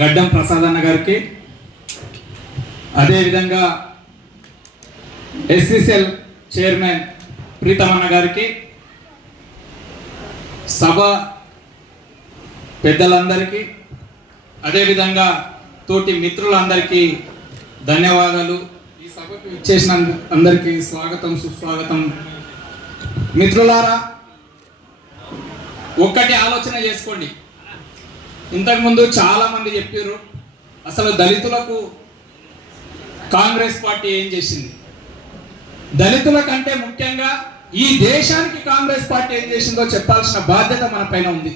గడ్డం ప్రసాద్ అన్న గారికి, అదేవిధంగా ఎస్సీసీఎల్ చైర్మన్ ప్రీతమన్న గారికి, సభ పెద్దలందరికీ, అదేవిధంగా తోటి మిత్రులందరికీ ధన్యవాదాలు. ఈ సభకు ఇచ్చేసిన అందరికీ స్వాగతం, సుస్వాగతం. మిత్రులారా, ఒక్కటి ఆలోచన చేసుకోండి. ఇంతకుముందు చాలామంది చెప్పారు అసలు దళితులకు కాంగ్రెస్ పార్టీ ఏం చేసింది. దళితుల కంటే ముఖ్యంగా ఈ దేశానికి కాంగ్రెస్ పార్టీ ఏం చేసిందో చెప్పాల్సిన బాధ్యత మన పైన ఉంది.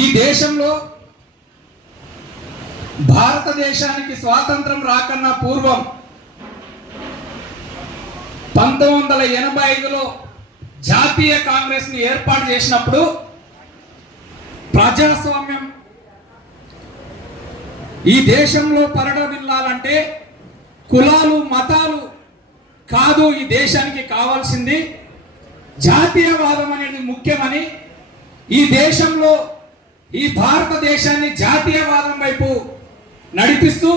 ఈ దేశంలో భారతదేశానికి స్వాతంత్రం రాకన్నా పూర్వం 1985లో జాతీయ కాంగ్రెస్ ని ఏర్పాటు చేసినప్పుడు ప్రజాస్వామ్యం ఈ దేశంలో పరిడవిల్లాలంటే కులాలు మతాలు కాదు, ఈ దేశానికి కావాల్సింది జాతీయవాదం అనేది ముఖ్యమని, ఈ దేశంలో ఈ భారతదేశాన్ని జాతీయవాదం వైపు నడిపిస్తూ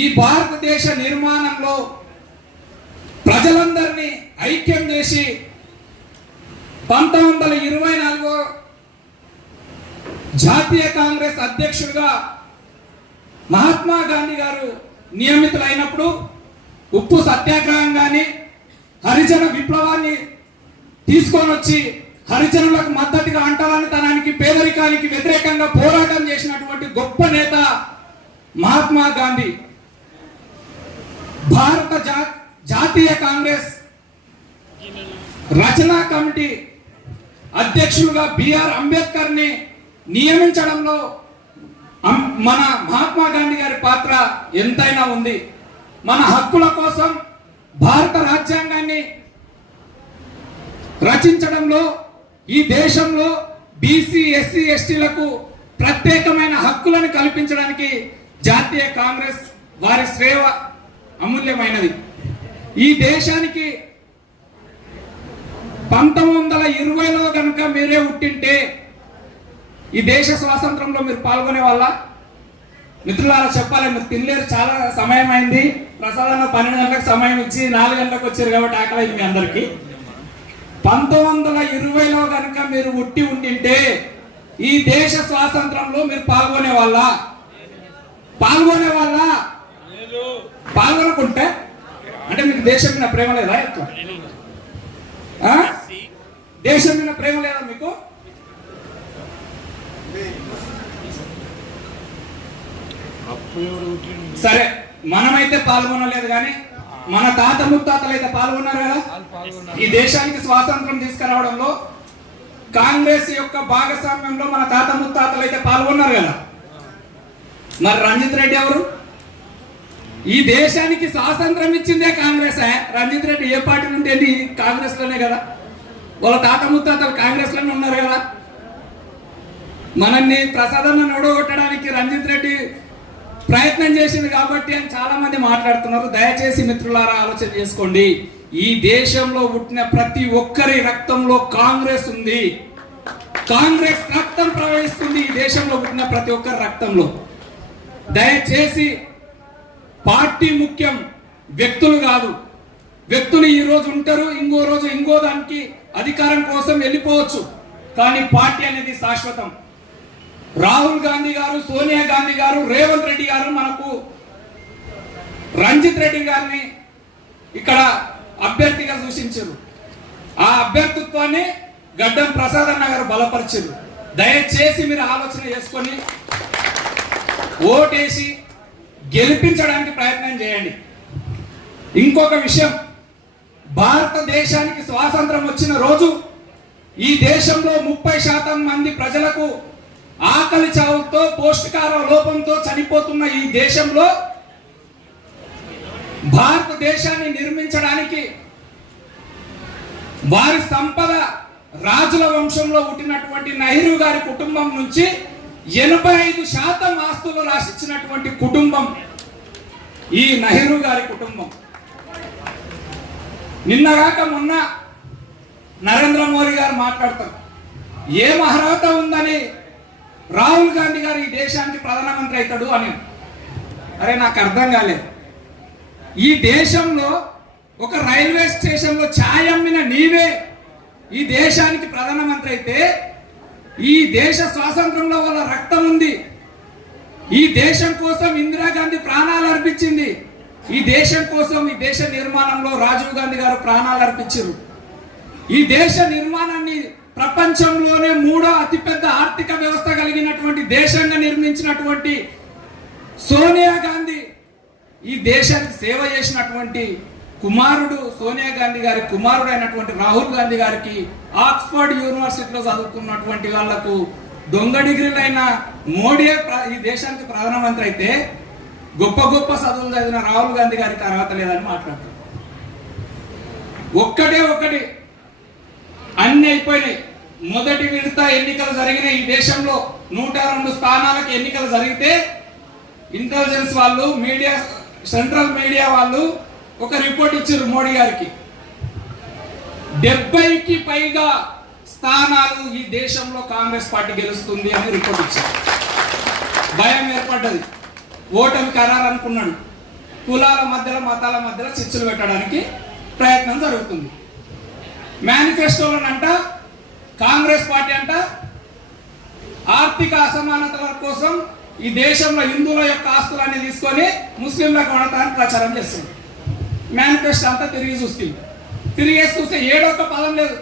ఈ భారతదేశ నిర్మాణంలో ప్రజలందరినీ ఐక్యం చేసి 1924 జాతీయ కాంగ్రెస్ అధ్యక్షుడిగా మహాత్మా గాంధీ గారు నియమితులైనప్పుడు ఉప్పు సత్యాగ్రహం కానీ హరిజన విప్లవాన్ని తీసుకొని వచ్చి హరిజనులకు మద్దతుగా అంటరానితనానికి పేదరికానికి వ్యతిరేకంగా పోరాటం చేసినటువంటి గొప్ప నేత మహాత్మా గాంధీ. భారత జాతీయ కాంగ్రెస్ రచనా కమిటీ అధ్యక్షులుగా బిఆర్ అంబేద్కర్ ని నియమించడంలో మన మహాత్మా గాంధీ గారి పాత్ర ఎంతైనా ఉంది. మన హక్కుల కోసం భారత రాజ్యాంగాన్ని రచించడంలో ఈ దేశంలో బీసీ ఎస్సీ ఎస్టీలకు ప్రత్యేకమైన హక్కులను కల్పించడానికి జాతీయ కాంగ్రెస్ వారి సేవ అమూల్యమైనది. ఈ దేశానికి 1920లో కనుక మీరే పుట్టింటే ఈ దేశ స్వాతంత్రంలో మీరు పాల్గొనే వాళ్ళ? మిత్రులారా చెప్పాలి, మీరు తినలేరు, చాలా సమయం అయింది. ప్రసాదంలో 12 గంటలకు సమయం ఇచ్చి 4 గంటలకు వచ్చారు కాబట్టి ఆకలి అయింది మీ అందరికీ. 1920లో కనుక మీరు పుట్టి ఉండింటే ఈ దేశ స్వాతంత్రంలో మీరు పాల్గొనే వాళ్ళ? పాల్గొనకుంటే అంటే మీకు దేశం మీద ప్రేమ లేదా? ఎట్లా దేశం మీద ప్రేమ లేదా మీకు? సరే, మనమైతే పాల్గొనలేదు, కానీ మన తాత ముత్తాతలు అయితే పాల్గొన్నారు కదా. ఈ దేశానికి స్వాతంత్రం తీసుకురావడంలో కాంగ్రెస్ యొక్క భాగస్వామ్యంలో మన తాత ముత్తాతలు అయితే పాల్గొన్నారు కదా. మరి రంజిత్ రెడ్డి ఎవరు? ఈ దేశానికి స్వాతంత్రం ఇచ్చిందే కాంగ్రెస్. రంజిత్ రెడ్డి ఏ పార్టీ నుండి? కాంగ్రెస్ లోనే కదా. వాళ్ళ తాత ముత్తాతలు కాంగ్రెస్ లోనే ఉన్నారు కదా. మనల్ని ప్రసాదాన్ని నోడగొట్టడానికి రంజిత్ రెడ్డి ప్రయత్నం చేసింది కాబట్టి అని చాలా మంది మాట్లాడుతున్నారు. దయచేసి మిత్రులారా ఆలోచన చేసుకోండి. ఈ దేశంలో పుట్టిన ప్రతి ఒక్కరి రక్తంలో కాంగ్రెస్ ఉంది. కాంగ్రెస్ రక్తం ప్రవహిస్తుంది ఈ దేశంలో పుట్టిన ప్రతి ఒక్కరి రక్తంలో. దయచేసి పార్టీ ముఖ్యం, వ్యక్తులు కాదు. వ్యక్తులు ఈ రోజు ఉంటారు, ఇంకో రోజు ఇంకో దానికి అధికారం కోసం వెళ్ళిపోవచ్చు, కానీ పార్టీ అనేది శాశ్వతం. రాహుల్ గాంధీ గారు, సోనియా గాంధీ గారు, రేవంత్ రెడ్డి గారు మనకు రంజిత్ రెడ్డి గారిని ఇక్కడ అభ్యర్థిగా సూచించారు. ఆ అభ్యర్థిత్వాన్ని గడ్డం ప్రసాద్ అన్న గారు బలపరిచారు. దయచేసి మీరు ఆలోచన చేసుకొని ఓటేసి గెలిపించడానికి ప్రయత్నం చేయండి. ఇంకొక విషయం, భారతదేశానికి స్వాతంత్రం వచ్చిన రోజు ఈ దేశంలో 30% మంది ప్రజలకు ఆకలి చావుతో పౌష్టికాహార లోపంతో చనిపోతున్న ఈ దేశంలో భారతదేశాన్ని నిర్మించడానికి వారి సంపద రాజుల వంశంలో పుట్టినటువంటి నెహ్రూ గారి కుటుంబం నుంచి 85% ఆస్తులు రాసిచ్చినటువంటి కుటుంబం ఈ నెహ్రూ గారి కుటుంబం. నిన్నగాక మొన్న నరేంద్ర మోదీ గారు మాట్లాడతారు, ఏం అర్హత ఉందని రాహుల్ గాంధీ గారు ఈ దేశానికి ప్రధానమంత్రి అవుతాడు అని. అరే నాకు అర్థం కాలేదు. ఈ దేశంలో ఒక రైల్వే స్టేషన్లో ఛాయ్ అమ్మిన నీవే ఈ దేశానికి ప్రధానమంత్రి అయితే, ఈ దేశ స్వాతంత్రంలో వాళ్ళ రక్తం ఉంది. ఈ దేశం కోసం ఇందిరాగాంధీ ప్రాణాలు అర్పించింది. ఈ దేశం కోసం, ఈ దేశ నిర్మాణంలో రాజీవ్ గాంధీ గారు ప్రాణాలు అర్పించారు. ఈ దేశ నిర్మాణాన్ని ప్రపంచంలోనే 3వ అతిపెద్ద ఆర్థిక వ్యవస్థ కలిగినటువంటి దేశంగా నిర్మించినటువంటి సోనియా గాంధీ, ఈ దేశానికి సేవ చేసినటువంటి కుమారుడు, సోనియా గాంధీ గారి కుమారుడు అయినటువంటి రాహుల్ గాంధీ గారికి ఆక్స్ఫర్డ్ యూనివర్సిటీలో చదువుకున్నటువంటి వాళ్లకు దొంగ డిగ్రీలైన మోడీ ఈ దేశానికి ప్రధానమంత్రి అయితే, గొప్ప గొప్ప చదువులు చదివిన రాహుల్ గాంధీ గారికి అర్హత లేదని మాట్లాడతారు. ఒక్కటి అన్ని అయిపోయినాయి. మొదటి విడత ఎన్నికలు జరిగిన ఈ దేశంలో 102 స్థానాలకు ఎన్నికలు జరిగితే ఇంటెలిజెన్స్ వాళ్ళు, మీడియా, సెంట్రల్ మీడియా వాళ్ళు ఒక రిపోర్ట్ ఇచ్చారు మోడీ గారికి. 70కి పైగా స్థానాలు ఈ దేశంలో కాంగ్రెస్ పార్టీ గెలుస్తుంది అని రిపోర్ట్ ఇచ్చారు. భయం ఏర్పడ్డది. ఓటమి ఖరారు అనుకున్నాడు. కులాల మధ్యలో, మతాల మధ్యలో చిచ్చులు పెట్టడానికి ప్రయత్నం జరుగుతుంది. మేనిఫెస్టోలోనంట కాంగ్రెస్ పార్టీ అంట ఆర్థిక అసమానతల కోసం ఈ దేశంలో హిందువుల యొక్క ఆస్తులన్నీ తీసుకొని ముస్లింలకు కొడతానికి ప్రచారం చేస్తుంది. మేనిఫెస్టో అంతా తిరిగేసి చూస్తే ఏడొక్క పదం లేదు.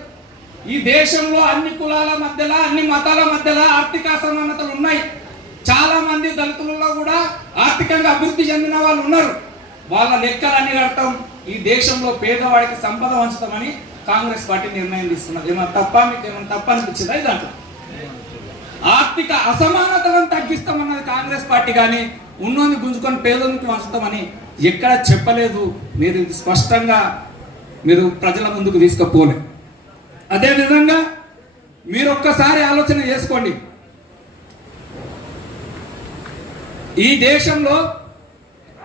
ఈ దేశంలో అన్ని కులాల మధ్యలో, అన్ని మతాల మధ్యలో ఆర్థిక అసమానతలు ఉన్నాయి. చాలా మంది దళితులలో కూడా ఆర్థికంగా అభివృద్ధి చెందిన వాళ్ళు ఉన్నారు. వాళ్ళ లెక్కలన్నీ కడతాం, ఈ దేశంలో పేదవాడికి సంపద వంచుతామని కాంగ్రెస్ పార్టీ నిర్ణయం తీసుకున్నది. ఏమన్నా తప్ప, మీకు ఏమన్నా తప్ప అనిపించిందా? ఇదంతా ఆర్థిక అసమానతలను తగ్గిస్తామన్నది కాంగ్రెస్ పార్టీ, కానీ ఉన్నోని గుంజుకొని పేదోనికి వంచుతామని ఎక్కడ చెప్పలేదు. మీరు ఇది స్పష్టంగా మీరు ప్రజల ముందుకు తీసుకుపోలే. అదేవిధంగా మీరు ఒక్కసారి ఆలోచన చేసుకోండి. ఈ దేశంలో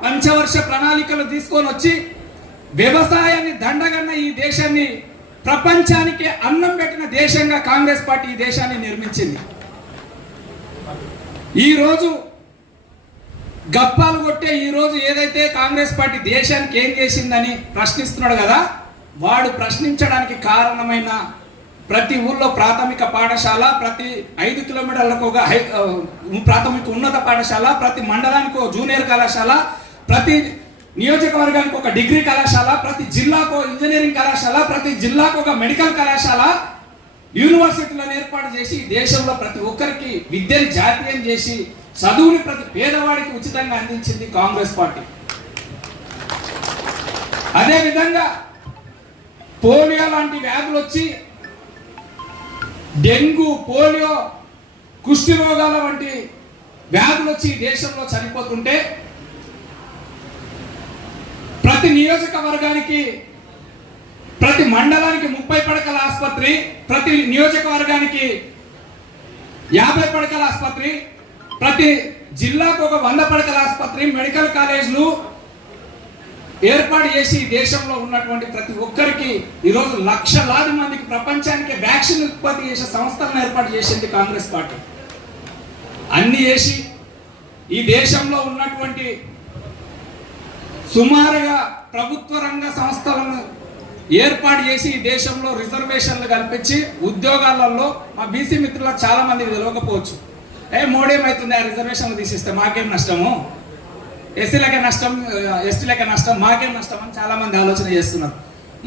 పంచవర్ష ప్రణాళికలు తీసుకొని వచ్చి వ్యవసాయాన్ని దండగన్న ఈ దేశాన్ని ప్రపంచానికి అన్నం పెట్టిన దేశంగా కాంగ్రెస్ పార్టీ ఈ దేశాన్ని నిర్మించింది. ఈరోజు గప్పాలు కొట్టే ఈరోజు ఏదైతే కాంగ్రెస్ పార్టీ దేశానికి ఏం చేసిందని ప్రశ్నిస్తున్నాడు కదా, వాడు ప్రశ్నించడానికి కారణమైన ప్రతి ఊళ్ళో ప్రాథమిక పాఠశాల, ప్రతి 5 కిలోమీటర్లకు ఒక ప్రాథమిక ఉన్నత పాఠశాల, ప్రతి మండలానికి ఒక జూనియర్ కళాశాల, ప్రతి నియోజకవర్గానికి ఒక డిగ్రీ కళాశాల, ప్రతి జిల్లాకు ఇంజనీరింగ్ కళాశాల, ప్రతి జిల్లాకు ఒక మెడికల్ కళాశాల, యూనివర్సిటీలను ఏర్పాటు చేసి దేశంలో ప్రతి ఒక్కరికి విద్యను జాతీయం చేసి చదువుని ప్రతి పేదవాడికి ఉచితంగా అందించింది కాంగ్రెస్ పార్టీ. అదేవిధంగా పోలియో లాంటి వ్యాధులు వచ్చి డెంగ్యూ, పోలియో, కుష్టి రోగాల వంటి వ్యాధులు వచ్చి దేశంలో చనిపోతుంటే ప్రతి నియోజకవర్గానికి, ప్రతి మండలానికి 30 పడకల ఆసుపత్రి, ప్రతి నియోజకవర్గానికి 50 పడకల ఆసుపత్రి, ప్రతి జిల్లాకు ఒక 100 పడకల ఆసుపత్రి, మెడికల్ కాలేజీలు ఏర్పాటు చేసి దేశంలో ఉన్నటువంటి ప్రతి ఒక్కరికి ఈరోజు లక్షలాది మందికి ప్రపంచానికి వ్యాక్సిన్ ఉత్పత్తి చేసే సంస్థలను ఏర్పాటు చేసింది కాంగ్రెస్ పార్టీ. అన్ని చేసి ఈ దేశంలో ఉన్నటువంటి సుమారుగా ప్రభుత్వ రంగ సంస్థలను ఏర్పాటు చేసి ఈ దేశంలో రిజర్వేషన్లు కల్పించి ఉద్యోగాలలో మా బీసీ మిత్రులకు చాలా మందికి తెలియకపోవచ్చు. మోడీ ఏమవుతుంది ఆ రిజర్వేషన్లు తీసిస్తే మాకేం నష్టము, ఎస్సీలకే నష్టం, ఎస్టీలకే నష్టం, మాకేం నష్టం అని చాలా మంది ఆలోచన చేస్తున్నారు.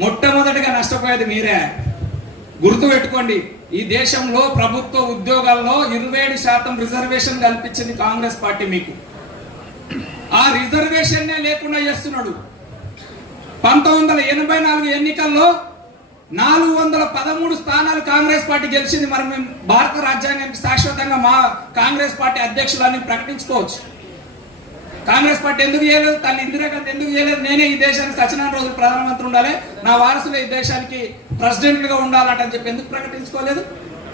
మొట్టమొదటిగా నష్టపోయేది మీరే. గుర్తుపెట్టుకోండి, ఈ దేశంలో ప్రభుత్వ ఉద్యోగాల్లో 27% రిజర్వేషన్ కల్పించింది కాంగ్రెస్ పార్టీ. మీకు ఆ రిజర్వేషన్నే లేకుండా చేస్తున్నాడు. 1984 ఎన్నికల్లో 413 స్థానాలు కాంగ్రెస్ పార్టీ గెలిచింది. మరి మేము భారత రాజ్యాంగానికి శాశ్వతంగా మా కాంగ్రెస్ పార్టీ అధ్యక్షులని ప్రకటించుకోవచ్చు. కాంగ్రెస్ పార్టీ ఎందుకు చేయలేదు? తల్లి ఇందిరాగాంధీ ఎందుకు చేయలేదు? నేనే ఈ దేశానికి సత్యనారాయణ రోజులు ప్రధానమంత్రి ఉండాలి, నా వారసులు ఈ దేశానికి ప్రెసిడెంట్గా ఉండాలంటని చెప్పి ఎందుకు ప్రకటించుకోలేదు?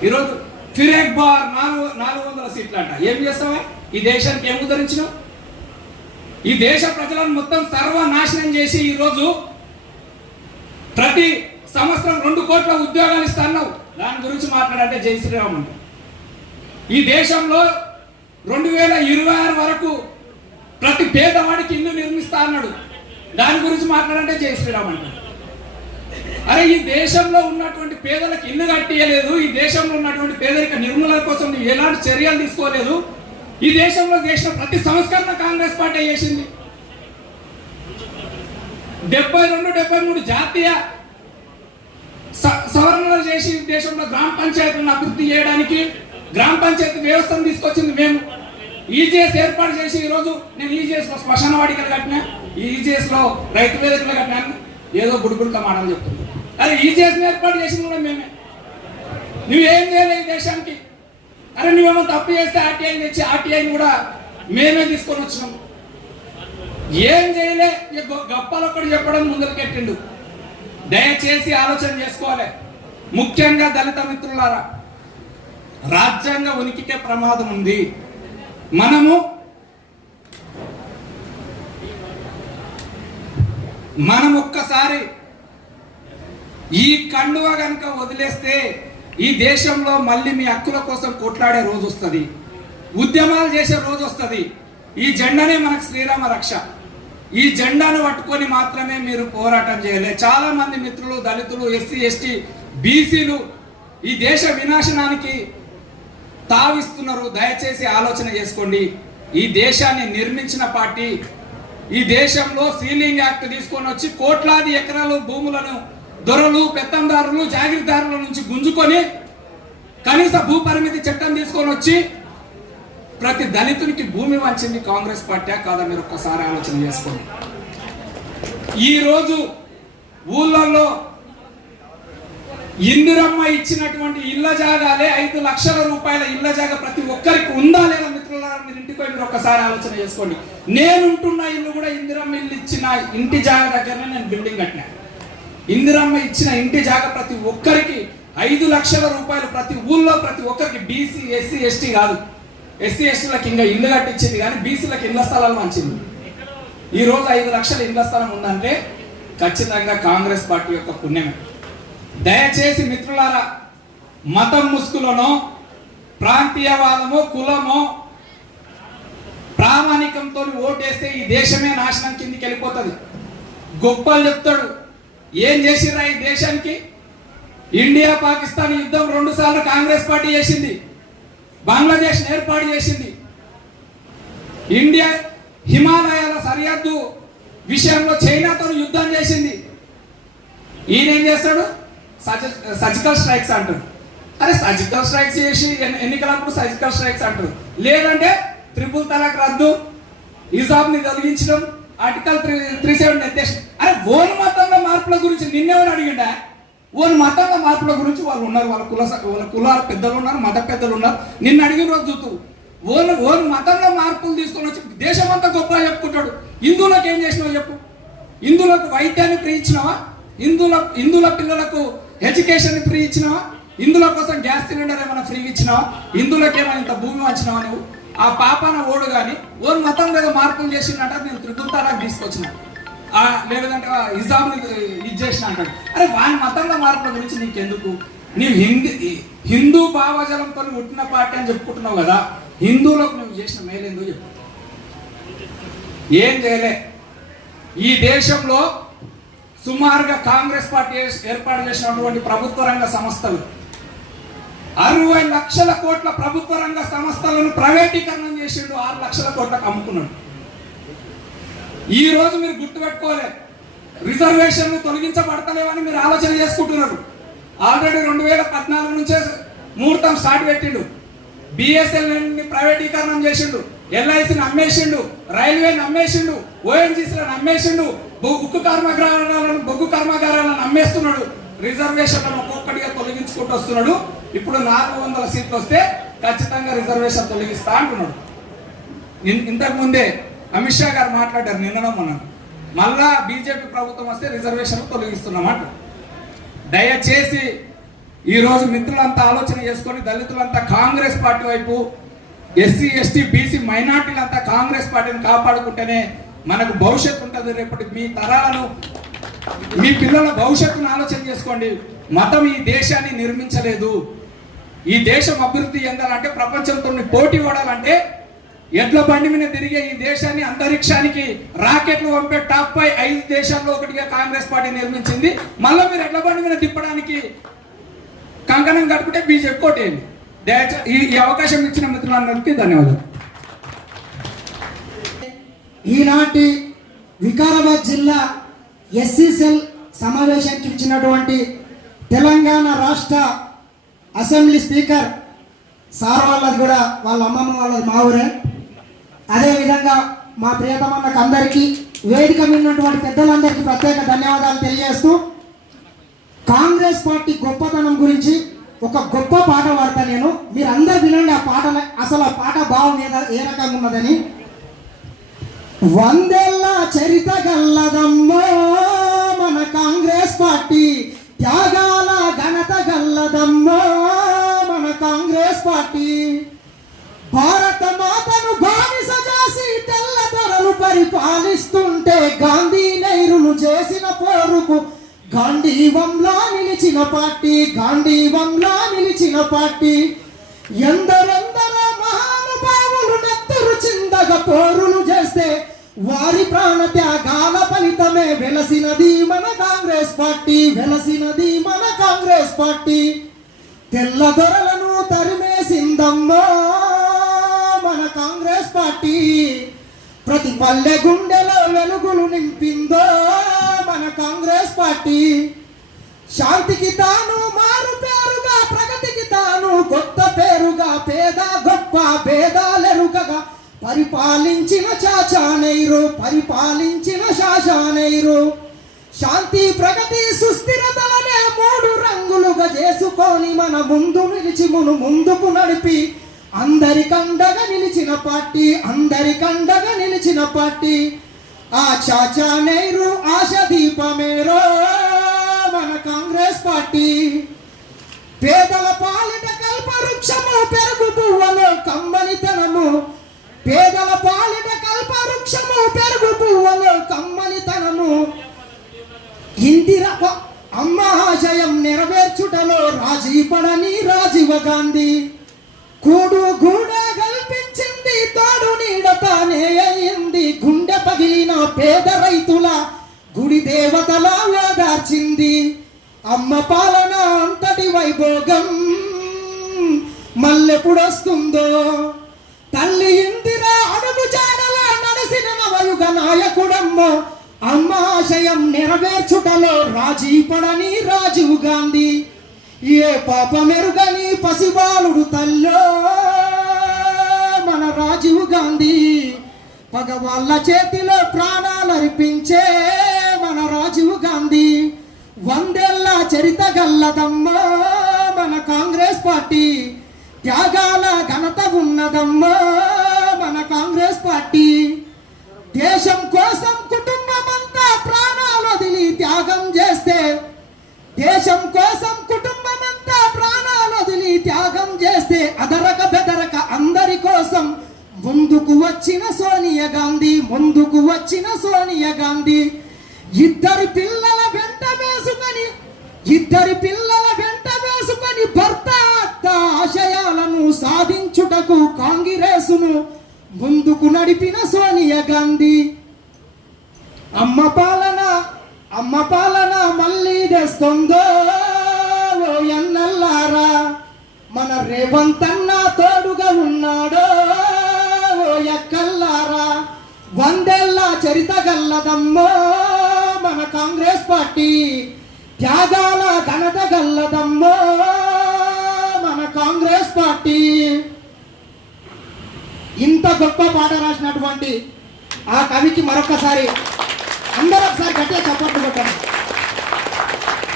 ఈరోజు ఫిరేక్ బార్ 400 సీట్లు అంట. ఏం చేస్తావా? ఈ దేశానికి ఏం ఉద్ధరించినావు? ఈ దేశ ప్రజలను మొత్తం సర్వనాశనం చేసి ఈరోజు ప్రతి సంవత్సరం 2 కోట్ల ఉద్యోగాలు ఇస్తున్నావు. దాని గురించి మాట్లాడంటే జై శ్రీరామ్ అంట. ఈ దేశంలో 2026 వరకు ప్రతి పేదవాడికి ఇల్లు నిర్మిస్తా అన్నాడు. దాని గురించి మాట్లాడంటే జై శ్రీరామ్ అంటాడు. అరే ఈ దేశంలో ఉన్నటువంటి పేదలకు ఇల్లు కట్టియలేదు, ఈ దేశంలో ఉన్నటువంటి పేదరిక నిర్మూలన కోసం నువ్వు ఎలాంటి చర్యలు తీసుకోలేదు. ఈ దేశంలో చేసిన ప్రతి సంస్కరణ కాంగ్రెస్ పార్టీ చేసింది. 72-73 జాతీయ సవరణలు చేసి దేశంలో గ్రామ పంచాయతీలను అభివృద్ధి చేయడానికి గ్రామ పంచాయతీ వ్యవస్థను తీసుకొచ్చింది మేము. ఈజీఎస్ ఏర్పాటు చేసి ఈరోజు నేను ఈజీఎస్ లో శ్మశాన వాటికలు కట్టినా, ఈజీఎస్ లో రైతు వేదికలు కట్టినాను. ఏదో గుడిగుడిక మాటలు చెప్తుంది. అరే ఈజీఎస్ ఏర్పాటు చేసింది కూడా మేమే. నువ్వేం చేయలేదు ఈ దేశానికి. అరే నువ్వేమో తప్పు చేస్తే ఆర్టీఐ తెచ్చి ఆర్టీఐని కూడా మేమే తీసుకొని వచ్చినాం. ఏం చేయలే, గొప్పలొక్కడు చెప్పడం ముందరికెట్టిండు. దయచేసి ఆలోచన చేసుకోవాలి. ముఖ్యంగా దళిత మిత్రులారా, రాజ్యాంగ ఉనికికే ప్రమాదం ఉంది. మనం ఒక్కసారి ఈ కండువ కనుక వదిలేస్తే ఈ దేశంలో మళ్ళీ మీ హక్కుల కోసం కొట్లాడే రోజు వస్తుంది, ఉద్యమాలు చేసే రోజు వస్తుంది. ఈ జెండానే మనకు శ్రీరామ రక్ష. ఈ జెండాను పట్టుకొని మాత్రమే మీరు పోరాటం చేయాలి. చాలా మంది మిత్రులు దళితులు, ఎస్సీ ఎస్టీ బీసీలు ఈ దేశ వినాశనానికి తావిస్తున్నారు. దయచేసి ఆలోచన చేసుకోండి. ఈ దేశాన్ని నిర్మించిన పార్టీ ఈ దేశంలో సీలింగ్ యాక్ట్ తీసుకొని వచ్చి కోట్లాది ఎకరాలు భూములను దొరలు, పెత్తందారులు, జాగీర్దారుల నుంచి గుంజుకొని కనీస భూ పరిమితి చట్టం తీసుకొని వచ్చి ప్రతి దళితునికి భూమి వంచింది కాంగ్రెస్ పార్టీ కాదా? మీరు ఒక్కసారి ఆలోచన చేసుకోండి. ఈరోజు ఊళ్ళల్లో ఇందిరమ్మ ఇచ్చినటువంటి ఇళ్ల జాగాలే 5 లక్షల రూపాయల ఇళ్ల జాగా ప్రతి ఒక్కరికి ఉందా లేదా మిత్రులారా? మీరు ఇంటికి పోయి మీరు ఒక్కసారి ఆలోచన చేసుకోండి. నేనుంటున్న ఇల్లు కూడా ఇందిరమ్మ ఇల్లు ఇచ్చిన ఇంటి జాగా దగ్గరనే నేను బిల్డింగ్ కట్టినా. ఇందిరమ్మ ఇచ్చిన ఇంటి జాగా ప్రతి ఒక్కరికి 5 లక్షల రూపాయలు ప్రతి ఊళ్ళో ప్రతి ఒక్కరికి. బీసీ ఎస్సీ ఎస్టీ కాదు, ఎస్సీ ఎస్టీలకు ఇంకా ఇల్లు కట్టించింది కానీ బీసీలకు ఇళ్ల స్థలాలు మంచింది. ఈరోజు 5 లక్షల ఇళ్ల స్థలం ఉందంటే ఖచ్చితంగా కాంగ్రెస్ పార్టీ యొక్క పుణ్యమే. దయచేసి మిత్రులారా, మతం ముసుగులోనో ప్రాంతీయవాదమో కులమో ప్రామాణికంతో ఓటేస్తే ఈ దేశమే నాశనం కిందికి వెళ్ళిపోతుంది. గొప్పలు చెప్తాడు. ఏం చేసిరా ఈ దేశానికి? ఇండియా పాకిస్తాన్ యుద్ధం 2 సార్లు కాంగ్రెస్ పార్టీ చేసింది. బంగ్లాదేశ్ ఏర్పాటు చేసింది. ఇండియా హిమాలయాల సరిహద్దు విషయంలో చైనాతో యుద్ధం చేసింది. ఈయన ఏం చేస్తాడు? సర్జికల్ స్ట్రైక్స్ అంటారు. అరే సర్జికల్ స్ట్రైక్స్ చేసి ఎన్నికలప్పుడు సర్జికల్ స్ట్రైక్స్ అంటారు. లేదంటే 3 తలాక్ రద్దు, హిజాబ్ని తొలగించడం, ఆర్టికల్ 37 ఎత్తేసి. అరే ఓన్ మతంలో మార్పుల గురించి నిన్నెవరు అడిగిండా? ఓన్ మతంలో మార్పుల గురించి వాళ్ళు ఉన్నారు, వాళ్ళ కులాల పెద్దలు ఉన్నారు, మత పెద్దలు ఉన్నారు. నిన్ను అడిగిన రోజు చూస్తూ ఓన్ మతంలో మార్పులు తీసుకొని వచ్చి దేశం అంతా గొప్పగా చెప్పుకుంటాడు. హిందువులకు ఏం చేసినావు చెప్పు? హిందువులకు వైద్యాన్ని ఫ్రీ ఇచ్చినావా? హిందువుల పిల్లలకు ఎడ్యుకేషన్ ఫ్రీ ఇచ్చినావా? హిందువుల కోసం గ్యాస్ సిలిండర్ ఏమైనా ఫ్రీ ఇచ్చినావా? హిందువులకు ఏమైనా ఇంత భూమి వచ్చినావా? నువ్వు ఆ పాపన ఓడు కానీ ఓన్ మతం మీద మార్పులు చేసినట్ట నేను 3 తలాక్ తీసుకొచ్చిన, లేదంటే హిజాబ్ని ఇది చేసిన అంటాడు. అరే వాని మతంలో మార్పుల గురించి నీకెందుకు? నీవు హిందూ భావజలంతో పుట్టిన పార్టీ అని చెప్పుకుంటున్నావు కదా, హిందువులకు నువ్వు చేసిన మేలేందో చెప్పు. ఏం చేయలే. ఈ దేశంలో సుమారుగా కాంగ్రెస్ పార్టీ ఏర్పాటు చేసినటువంటి ప్రభుత్వ రంగ సంస్థలు 60 లక్షల కోట్ల ప్రభుత్వ రంగ సంస్థలను ప్రైవేటీకరణం చేసిండు. 6 లక్షల కోట్లకు అమ్ముకున్నాడు. ఈ రోజు మీరు గుర్తుపెట్టుకోవాలి, రిజర్వేషన్లు తొలగించబడతలేవని మీరు ఆలోచన చేసుకుంటున్నారు. ఆల్రెడీ 2014 నుంచే ముహూర్తం స్టార్ట్ పెట్టిండు. బిఎస్ఎన్ఎల్ని ప్రైవేటీకరణం చేసిండు, ఎల్ఐసిని అమ్మేసిండు, రైల్వేని అమ్మేసిండు, ఓఎన్జీసీలను అమ్మేసిండు, బొగ్గు కర్మాగారాలను అమ్మేస్తున్నాడు. రిజర్వేషన్లను ఒక్కొక్కటిగా తొలగించుకుంటూ వస్తున్నాడు. ఇప్పుడు 400 సీట్లు వస్తే ఖచ్చితంగా రిజర్వేషన్ తొలగిస్తా అంటున్నాడు. ఇంతకు ముందే అమిత్ షా గారు మాట్లాడారు నిన్ననో మొన్న, మళ్ళా బీజేపీ ప్రభుత్వం వస్తే రిజర్వేషన్లు తొలగిస్తున్నామంట. దయచేసి ఈరోజు మిత్రులంతా ఆలోచన చేసుకొని దళితులంతా కాంగ్రెస్ పార్టీ వైపు, ఎస్సీ ఎస్టీ బీసీ మైనార్టీలంతా కాంగ్రెస్ పార్టీని కాపాడుకుంటేనే మనకు భవిష్యత్తు ఉంటుంది. రేపటి మీ తరాలను, మీ పిల్లల భవిష్యత్తును ఆలోచన చేసుకోండి. మతం ఈ దేశాన్ని నిర్మించలేదు. ఈ దేశం అభివృద్ధి చెందాలంటే, ప్రపంచంతో పోటీ పడాలంటే ఎడ్ల బండి మీద తిరిగే ఈ దేశాన్ని అంతరిక్షానికి రాకెట్లు పంపే టాప్ 5 దేశాల్లో ఒకటిగా కాంగ్రెస్ పార్టీ నిర్మించింది. మళ్ళీ మీరు ఎడ్ల బండి మీద తిప్పడానికి కంకణం కట్టుకుంటే బీజేపీ కోటేయండి. ఈ అవకాశం ఇచ్చిన మిత్రులందరికీ ధన్యవాదాలు. ఈనాటి వికారాబాద్ జిల్లా ఎస్సీ సెల్ సమావేశానికి ఇచ్చినటువంటి తెలంగాణ రాష్ట్ర అసెంబ్లీ స్పీకర్ సార్ వాళ్ళది కూడా వాళ్ళ అమ్మమ్మ వాళ్ళది మా ఊరే. అదేవిధంగా మా ప్రియతమన్నకు అందరికీ, వేదిక ఉన్నటువంటి పెద్దలందరికీ ప్రత్యేక ధన్యవాదాలు తెలియజేస్తూ, కాంగ్రెస్ పార్టీ గొప్పతనం గురించి ఒక గొప్ప పాట పాడతా నేను. మీరు అందరు వినండి ఆ పాట, అసలు ఆ పాట భావం ఏ రకంగా ఉన్నదని. వందేళ్ల చరిత గల్లదమ్మో మన కాంగ్రెస్ పార్టీ, త్యాగాల ఘనత గల్లదమ్మో మన కాంగ్రెస్ పార్టీ. భారత మాతను బానిస చేసి తెల్ల దొరలు పరిపాలిస్తుంటే గాంధీ నెహ్రూను చేసిన పోరుకు గాంధీవంలా నిలిచిన పార్టీ, గాంధీవంలా నిలిచిన పార్టీ. ఎందరెందరో మహానుభావులు నెత్తురు చిందగా పోరులు చేస్తే వారి ప్రాణ త్యాగాల ఫలితమే వెలసినది మన కాంగ్రెస్ పార్టీ, వెలసినది మన కాంగ్రెస్ పార్టీ. తెల్ల దొరలను తరిమేసిందమ్మో మన కాంగ్రెస్ పార్టీ. ప్రతి పల్లె గుండెలో వెలుగులు నింపిందో మన కాంగ్రెస్ పార్టీ. శాంతికి తాను మారు పేరుగా, ప్రగతికి తాను కొత్త పేరుగా, పేద గొప్ప భేదాలెరుకగా పరిపాలించిన చాచా నెహ్రూ, పరిపాలించిన చాచా నెహ్రూ. శాంతి ప్రగతి సుస్థిరతలనే 3 రంగులుగా చేసుకొని మన ముందు నిలిచి ముందుకు నడిపి అందరికండగా నిలిచిన పార్టీ, అందరికండగా నిలిచిన పార్టీ. ఆ చాచా నెహ్రూ ఆశ దీపమేరో మన కాంగ్రెస్ పార్టీ. పేదల పాలిట కల్పవృక్షము, పెరుగు పువ్వలో కమ్మనితనము. పేదల పాలిట కల్పవృక్షము, పెరుగు పువ్వలో కమ్మనితనము. ఇందిరా అమ్మ ఆశయం నెరవేర్చుటలో రాజీ పడని రాజీవ్ గాంధీ. కూడు గూడ కల్పించింది, తోడు నీడ తానే అయింది. గుండె పగిలిన పేద రైతుల గుడి దేవతల ఓదార్చింది. అమ్మ పాలన అంతటి వైభోగం మళ్ళెప్పుడొస్తుందో. తల్లి ఇందిరా అడుగు జాడల నడిసిన నవయుగ నాయకుడమ్మో. అమ్మ ఆశయం నెరవేర్చుటలో రాజీ పడని రాజీవ్ గాంధీ. ఏ పాపమెరుగని పసిబాలుడు తల్లో మన రాజీవ్ గాంధీ. పగవాళ్ళ చేతిలో ప్రాణాలర్పించే మన రాజీవ్ గాంధీ. 100 ఏళ్ల చరిత గల్లదమ్మో మన కాంగ్రెస్ పార్టీ. త్యాగాల ఘనత ఉన్నదమ్మో మన కాంగ్రెస్ పార్టీ. దేశం కోసం కుటుంబమంతా ప్రాణాలు వదిలి త్యాగం చేస్తే, దేశం కోసం కుటుంబమంతా ప్రాణాలు వదిలి త్యాగం చేస్తే అదరక బెదరక అందరి కోసం ముందుకు వచ్చిన సోనియా గాంధీ, ముందుకు వచ్చిన సోనియా గాంధీ. ఇద్దరి పిల్లల వెంట వేసుకొని భర్త అత్త ఆశయాలను సాధించుటకు కాంగ్రెసును ముందుకు నడిపిన సోనియా గాంధీ. అమ్మ పాలన మళ్ళీ తెస్తుందో ఓ ఎన్నల్లారా. మన రేవంత్ అన్న తోడుగా ఉన్నాడో ఓ ఎక్కల్లారా. 100 ఏళ్ల చరిత గల్లదమ్మో మన కాంగ్రెస్ పార్టీ. త్యాగాల ఘనత గల్లదమ్మో మన కాంగ్రెస్ పార్టీ. ఇంత గొప్ప పాట రాసినటువంటి ఆ కవికి మరొకసారి అందరూ ఒకసారి గట్టిగా చప్పట్లు కొట్టండి.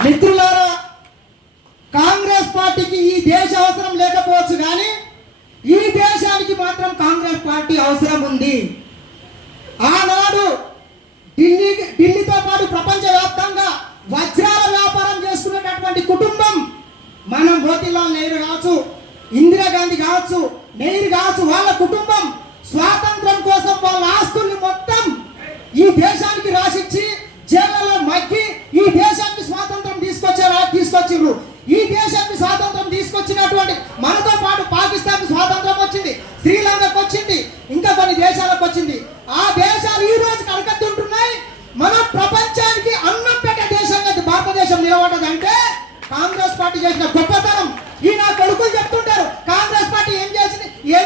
మిత్రులారా, కాంగ్రెస్ పార్టీకి ఈ దేశ అవసరం లేకపోవచ్చు, కానీ ఈ దేశానికి మాత్రం కాంగ్రెస్ పార్టీ అవసరం ఉంది. ఆనాడు ఢిల్లీతో పాటు ప్రపంచవ్యాప్తంగా వజ్రాల వ్యాపారం చేసుకునేటటువంటి కుటుంబం మన మోతీలాల్ నెహ్రూ కావచ్చు, ఇందిరాగాంధీ కావచ్చు, నెహ్రూ కావచ్చు, వాళ్ళ కుటుంబం స్వాతంత్రం కోసం వాళ్ళ ఆస్తుల్ని మొత్తం ఈ దేశానికి రాసిచ్చి జైళ్ళలో మగ్గి ఈ దేశానికి స్వాతంత్రం తీసుకొచ్చారు. ఈ దేశానికి స్వాతంత్రం తీసుకొచ్చినటువంటి చేసిన గొప్పతనం ఈ నా కొడుకులు చెప్తుంటారు. కాంగ్రెస్ పార్టీ ఏం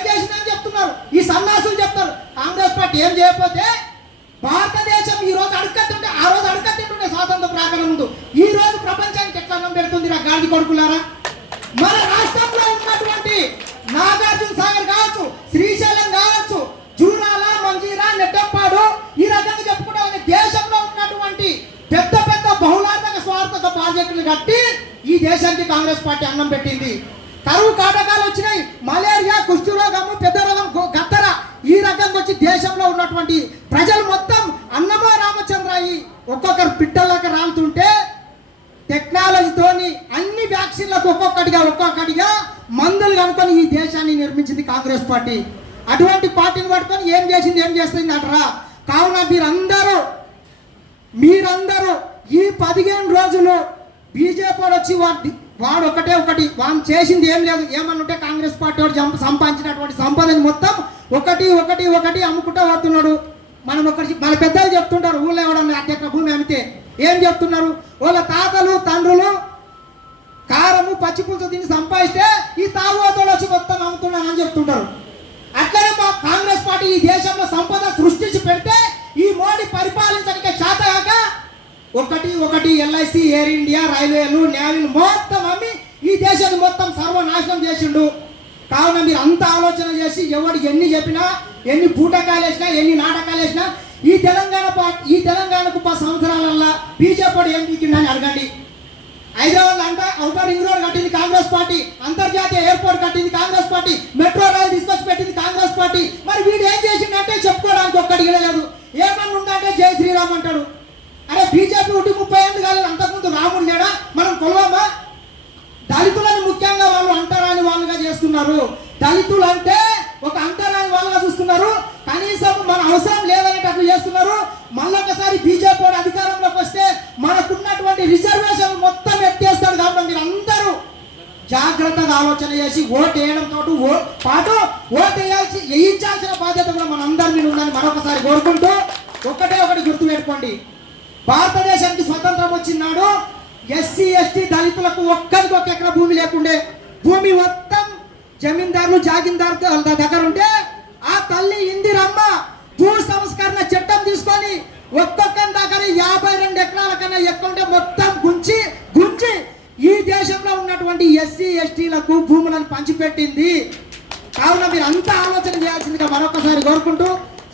చేసిందని చెప్తున్నారు. ఈ సన్నాసులు చెప్తారు కాంగ్రెస్ పార్టీ ఏం చేయకపోతే భారతదేశం ఈ రోజు అడుక్కతుంటే ఆ రోజు అడుక్కతింటుండే స్వాతంత్రం రాకన ముందు. ఈ రోజు ప్రపంచానికి ఎట్లా అన్నం పెడుతుంది రా గాంధీ కొడుకులారా. మన రాష్ట్రంలో ఉన్నటువంటి నాగార్జున సాగర్ కావచ్చు, శ్రీశైలం కావచ్చు, జూరాల, మంజీరా, నెట్టంపాడు ఈ రకంగా చెప్పుకుంటే దేశంలో ఉన్నటువంటి పెద్ద పెద్ద బహుళార్థక స్వార్థక ప్రాజెక్టులు కట్టి ఈ దేశానికి కాంగ్రెస్ పార్టీ అన్నం పెట్టింది. కరువు కాటకాలు వచ్చినాయి, మలేరియా, కుష్ఠరోగము, పెద్ద రోగం, గత్తర ఈ రకంగా వచ్చి దేశంలో ఉన్నటువంటి ప్రజలు మొత్తం అన్నమో రామచంద్రాయి ఒక్కొక్కరు పిట్టలకు రాలుతుంటే టెక్నాలజీతోని అన్ని వ్యాక్సిన్లకు ఒక్కొక్కటిగా మందులు కనుకొని ఈ దేశాన్ని నిర్మించింది కాంగ్రెస్ పార్టీ. అటువంటి పార్టీని పట్టుకొని ఏం చేస్తుంది అంటారా. కావున మీరందరూ ఈ 15 రోజులు బీజేపీ వచ్చి వాడు వాడు చేసింది ఏం లేదు. ఏమన్నుంటే కాంగ్రెస్ పార్టీ వాడు సంపాదించినటువంటి సంపదని మొత్తం ఒకటి అమ్ముకుంటూ వస్తున్నాడు. మన పెద్దలు చెప్తుంటారు, ఊళ్ళో ఎవడన్నా అధ్యక్ష భూమి అమ్మితే ఏం చెప్తున్నారు, వాళ్ళ తాతలు తండ్రులు కారము పచ్చిపులుసు తిని సంపాదిస్తే ఈ తాగుబోతులు వచ్చి మొత్తం అమ్ముతున్నాను అని చెప్తుంటారు. అట్లనే మా కాంగ్రెస్ పార్టీ ఈ దేశంలో సంపద సృష్టించి పెడితే ఈ మోడీ పరిపాలించడానికి చేతగాక ఒకటి ఎల్ఐసి, ఎయిర్ ఇండియా, రైల్వేలు, నేవీలు మొత్తం అమ్మి ఈ దేశాన్ని మొత్తం సర్వనాశనం చేసిండు. కావున మీరు అంత ఆలోచన చేసి ఎవడు ఎన్ని చెప్పినా, ఎన్ని పూటకాలు వేసినా, ఎన్ని నాటకాలు వేసినా ఈ తెలంగాణకు 10 సంవత్సరాలల్లా బీజేపీ ఏం పీకిందని అడగండి. హైదరాబాద్ అంతా ఔటర్ రింగ్ రోడ్ కట్టింది కాంగ్రెస్ పార్టీ, అంతర్జాతీయ ఎయిర్పోర్ట్ కట్టింది కాంగ్రెస్ పార్టీ, మెట్రో రైలు తీసుకొచ్చి పెట్టింది కాంగ్రెస్ పార్టీ. మరి వీడు ఏం చేసిందంటే చెప్పుకోవడానికి ఒక్కడికి లేదు. ఏమన్నా ఉందంటే జై శ్రీరామ్ అంటాడు. అరే బీజేపీ ఉండి 30 ఏళ్ళు కాలేదు, అంతకుముందు రాముడు లేడా? మనం కొలవమా? దళితులను ముఖ్యంగా వాళ్ళు అంటరాని వాళ్ళుగా చేస్తున్నారు. దళితులు అంటే ఒక అంటరాని వాళ్ళుగా చూస్తున్నారు. కనీసం మన అవసరం లేదనేటట్లు చేస్తున్నారు. మళ్ళొకసారి బీజేపీ అధికారంలోకి వస్తే మనకున్నటువంటి రిజర్వేషన్ మొత్తం ఎత్తేస్తాడు. కాబట్టి మీరు అందరూ జాగ్రత్తగా ఆలోచన చేసి ఓటు వేయడంతో పాటు ఓటు వేయించాల్సిన బాధ్యత కూడా మన అందరి మీద ఉందని మరొకసారి కోరుకుంటూ ఒకటి గుర్తుపెట్టుకోండి. భారతదేశానికి స్వతంత్రం వచ్చినాడు ఎస్సీ ఎస్టీ దళితులకు ఒక్కరికి 1 ఎకరా భూమి లేకుండే. భూమి మొత్తం జమీందారులు జాగీందారు దగ్గర ఉంటే ఆ తల్లి ఇందిరమ్మ భూ సంస్కరణ చట్టం తీసుకొని ఒక్కొక్కరి దగ్గర 52 ఎకరాల కన్నా ఎక్కువ ఉంటే మొత్తం గుంచి ఈ దేశంలో ఉన్నటువంటి ఎస్సీ ఎస్టీలకు భూములను పంచిపెట్టింది. కావున మీరు అంతా ఆలోచన చేయాల్సిందిగా మరొకసారి కోరుకుంటూ,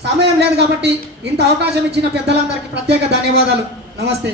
సమయం లేదు కాబట్టి ఇంత అవకాశం ఇచ్చిన పెద్దలందరికీ ప్రత్యేక ధన్యవాదాలు. నమస్తే.